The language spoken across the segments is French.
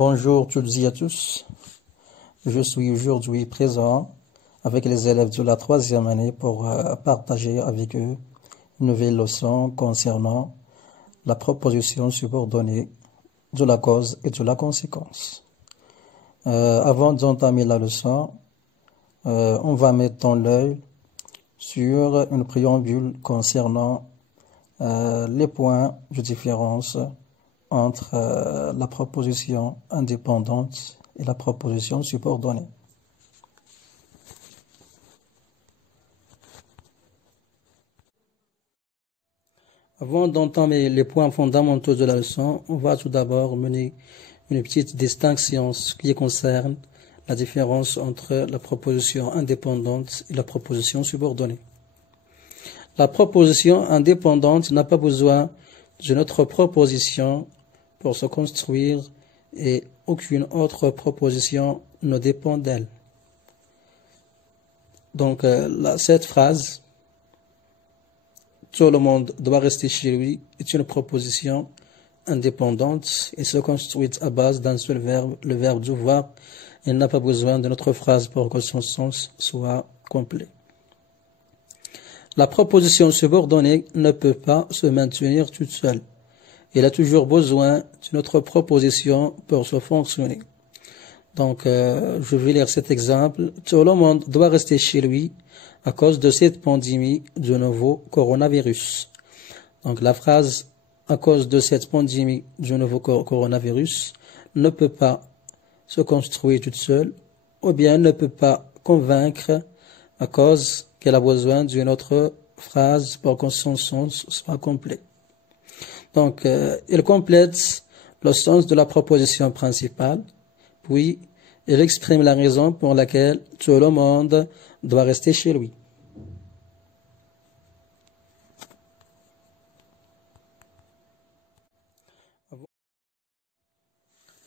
Bonjour toutes et à tous. Je suis aujourd'hui présent avec les élèves de la troisième année pour partager avec eux une nouvelle leçon concernant la proposition subordonnée de la cause et de la conséquence. Avant d'entamer la leçon, on va mettre en l'œil sur une préambule concernant les points de différence entre la proposition indépendante et la proposition subordonnée. Avant d'entamer les points fondamentaux de la leçon, on va tout d'abord mener une petite distinction qui concerne la différence entre la proposition indépendante et la proposition subordonnée. La proposition indépendante n'a pas besoin d'une autre proposition pour se construire et aucune autre proposition ne dépend d'elle. Donc cette phrase « Tout le monde doit rester chez lui » est une proposition indépendante et se construit à base d'un seul verbe, le verbe devoir. Elle n'a pas besoin d'une autre phrase pour que son sens soit complet. La proposition subordonnée ne peut pas se maintenir toute seule. Elle a toujours besoin d'une autre proposition pour se fonctionner. Donc, je vais lire cet exemple. Tout le monde doit rester chez lui à cause de cette pandémie du nouveau coronavirus. Donc, la phrase « à cause de cette pandémie du nouveau coronavirus » ne peut pas se construire toute seule, ou bien ne peut pas convaincre à cause qu'elle a besoin d'une autre phrase pour que son sens soit complet. Donc, il complète le sens de la proposition principale, puis il exprime la raison pour laquelle tout le monde doit rester chez lui.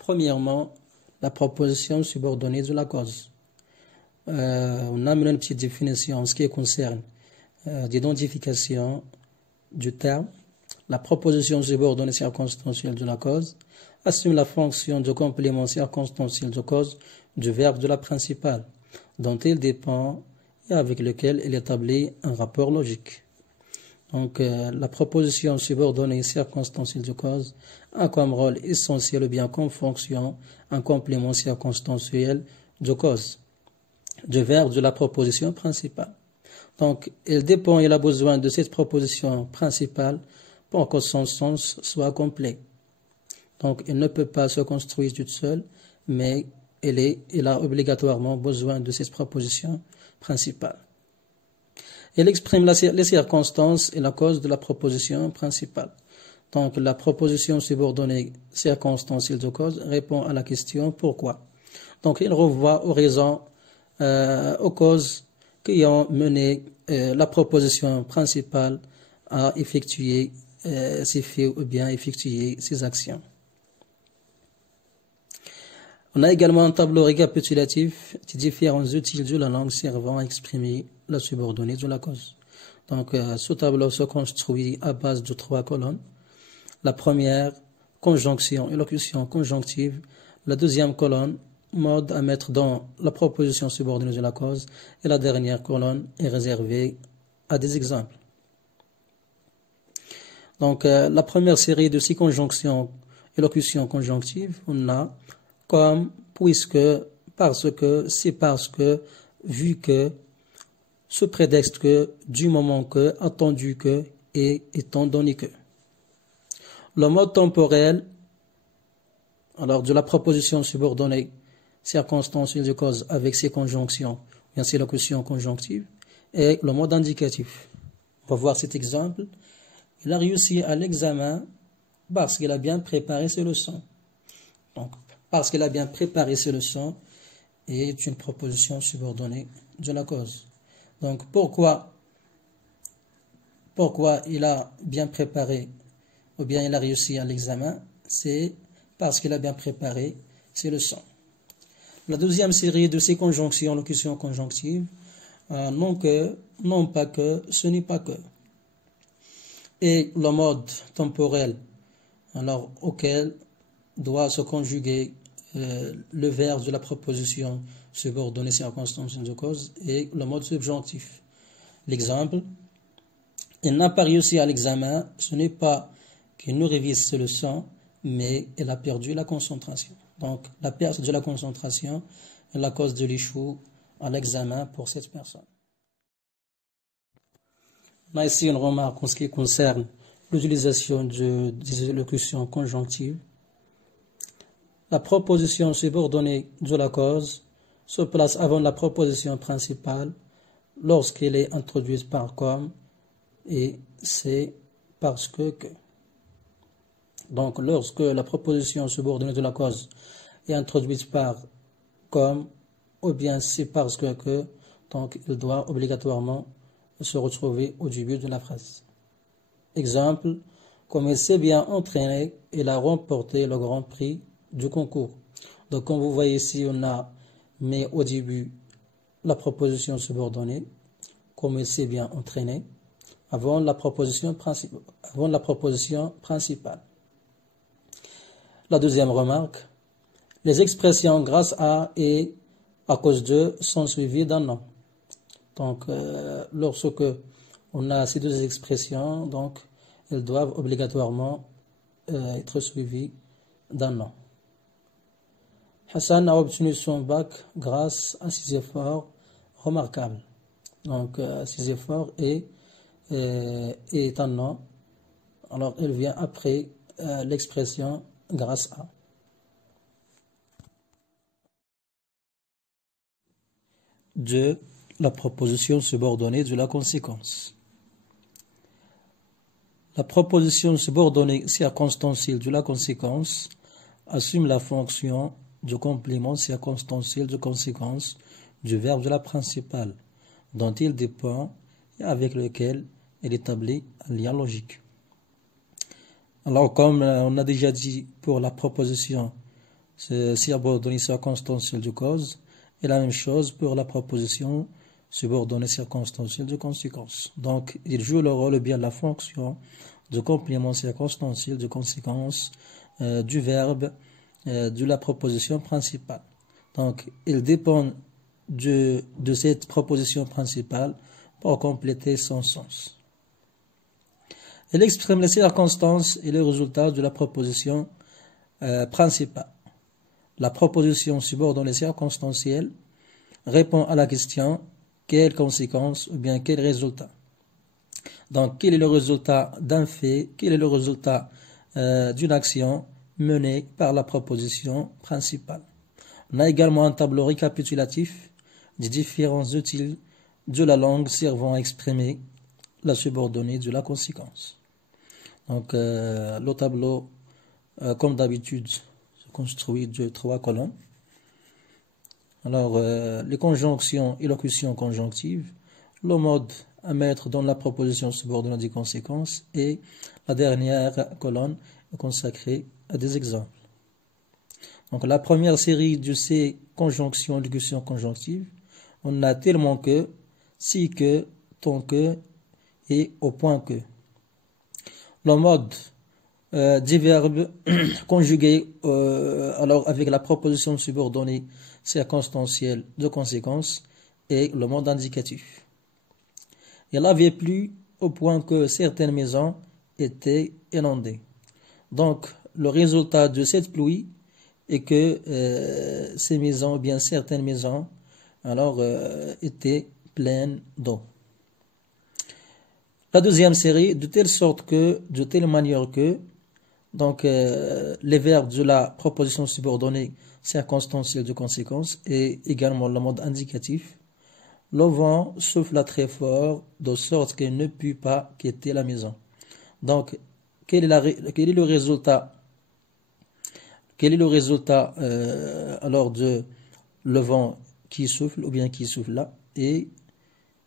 Premièrement, la proposition subordonnée de la cause. On a une petite définition en ce qui concerne l'identification du terme. La proposition subordonnée circonstancielle de la cause assume la fonction de complément circonstanciel de cause du verbe de la principale, dont il dépend et avec lequel il établit un rapport logique. Donc, la proposition subordonnée circonstancielle de cause a comme rôle essentiel ou bien comme fonction un complément circonstanciel de cause du verbe de la proposition principale. Donc, il dépend, il a besoin de cette proposition principale pour que son sens soit complet. Donc, il ne peut pas se construire toute seule, mais il a obligatoirement besoin de cette proposition principale. Il exprime les circonstances et la cause de la proposition principale. Donc, la proposition subordonnée circonstancielle de cause répond à la question « pourquoi ?». Donc, il renvoie aux raisons, aux causes qui ont mené la proposition principale à effectuer ses faits ou bien effectuer ses actions. On a également un tableau récapitulatif des différents outils de la langue servant à exprimer la subordonnée de la cause. Donc, ce tableau se construit à base de 3 colonnes. La première, conjonction, élocution conjonctive. La deuxième colonne, mode à mettre dans la proposition subordonnée de la cause. Et la dernière colonne est réservée à des exemples. Donc, la première série de 6 conjonctions, élocution conjonctive, on a comme, puisque, parce que, c'est parce que, vu que, sous prétexte que, du moment que, attendu que, et étant donné que. Le mode temporel, alors de la proposition subordonnée circonstancielle de cause avec ses conjonctions, bien ses locutions conjonctives, et le mode indicatif. On va voir cet exemple. Il a réussi à l'examen parce qu'il a bien préparé ses leçons. Donc, parce qu'il a bien préparé ses leçons est une proposition subordonnée de la cause. Donc, pourquoi il a bien préparé ou bien il a réussi à l'examen? C'est parce qu'il a bien préparé ses leçons. La deuxième série de ces conjonctions, locutions conjonctives, non que, non pas que, ce n'est pas que. Et le mode temporel, alors auquel doit se conjuguer le verbe de la proposition subordonnée circonstancielle de cause et le mode subjonctif. L'exemple, elle n'a pas réussi à l'examen, ce n'est pas qu'elle ne révise ses leçons, mais elle a perdu la concentration. Donc, la perte de la concentration est la cause de l'échec à l'examen pour cette personne. On a ici une remarque en ce qui concerne l'utilisation des élocutions conjonctives. La proposition subordonnée de la cause se place avant la proposition principale lorsqu'elle est introduite par comme et c'est parce que. Donc, lorsque la proposition subordonnée de la cause est introduite par comme ou bien c'est parce que, donc il doit obligatoirement se retrouver au début de la phrase. Exemple, comme il s'est bien entraîné, il a remporté le grand prix du concours. Donc, comme vous voyez ici, on a mis au début la proposition subordonnée, comme il s'est bien entraîné, avant la proposition principale. La deuxième remarque, les expressions grâce à et à cause de sont suivies d'un nom. Donc, lorsque on a ces deux expressions, donc, elles doivent obligatoirement être suivies d'un nom. Hassan a obtenu son bac grâce à ses efforts remarquables. Donc, ses efforts est un nom. Alors, elle vient après l'expression grâce à. De la proposition subordonnée de la conséquence. La proposition subordonnée circonstancielle de la conséquence assume la fonction de complément circonstanciel de conséquence du verbe de la principale, dont il dépend et avec lequel elle établit un lien logique. Alors, comme on a déjà dit pour la proposition subordonnée circonstancielle de cause, et la même chose pour la proposition subordonnée circonstancielle de conséquence. Donc, il joue le rôle bien la fonction de complément circonstanciel de conséquence du verbe de la proposition principale. Donc, il dépend de cette proposition principale pour compléter son sens. Elle exprime les circonstances et les résultats de la proposition principale. La proposition subordonnée circonstancielle répond à la question quelle conséquence ou bien quel résultat. Donc, quel est le résultat d'un fait, quel est le résultat d'une action menée par la proposition principale. On a également un tableau récapitulatif des différents outils de la langue servant à exprimer la subordonnée de la conséquence. Donc, le tableau, comme d'habitude, se construit de 3 colonnes. Alors, les conjonctions et locutions conjonctives, le mode à mettre dans la proposition subordonnée des conséquences et la dernière colonne est consacrée à des exemples. Donc, la première série de ces conjonctions et locutions conjonctives, on a tellement que, si que, tant que et au point que. Le mode des verbes conjugués alors avec la proposition subordonnée circonstancielle de conséquence et le mode indicatif. Il avait plu au point que certaines maisons étaient inondées. Donc, le résultat de cette pluie est que ces maisons, ou bien certaines maisons, alors étaient pleines d'eau. La deuxième série, de telle sorte que, de telle manière que, donc les verbes de la proposition subordonnée circonstancielle de conséquence et également le mode indicatif. Le vent souffla très fort, de sorte qu'elle ne put pas quitter la maison. Donc, quel est le résultat alors de le vent qui souffle ou bien qui souffle là et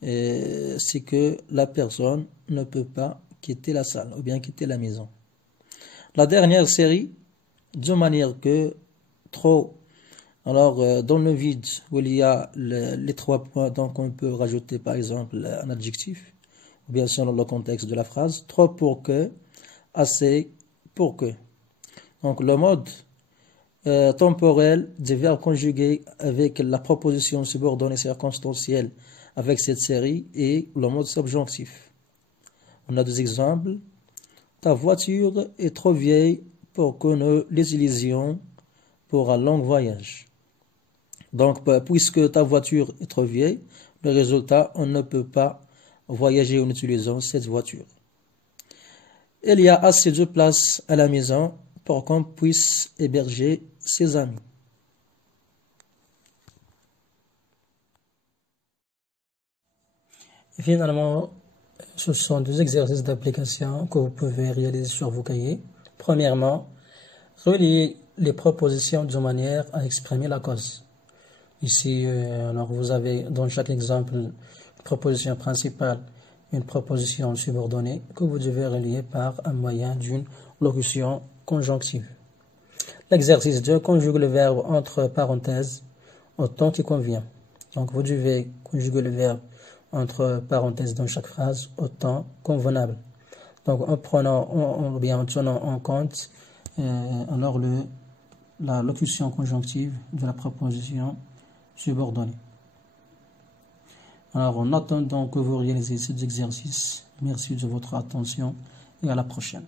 c'est que la personne ne peut pas quitter la salle ou bien quitter la maison. La dernière série, de manière que trop, alors dans le vide où il y a les 3 points, donc on peut rajouter par exemple un adjectif, ou bien selon le contexte de la phrase, trop pour que, assez pour que. Donc le mode temporel des verbes conjugués avec la proposition subordonnée circonstancielle avec cette série et le mode subjonctif. On a des exemples. Ta voiture est trop vieille pour que nous l'utilisions pour un long voyage. Donc, puisque ta voiture est trop vieille, le résultat, on ne peut pas voyager en utilisant cette voiture. Il y a assez de place à la maison pour qu'on puisse héberger ses amis. Et finalement, ce sont deux exercices d'application que vous pouvez réaliser sur vos cahiers. Premièrement, reliez les propositions de manière à exprimer la cause. Ici, alors vous avez dans chaque exemple une proposition principale, une proposition subordonnée que vous devez relier par un moyen d'une locution conjonctive. L'exercice 2 conjugue le verbe entre parenthèses au temps qui convient. Donc vous devez conjuguer le verbe entre parenthèses dans chaque phrase au temps convenable. Donc en tenant en compte alors la locution conjonctive de la proposition subordonnée. Alors en attendant que vous réalisez cet exercice, merci de votre attention et à la prochaine.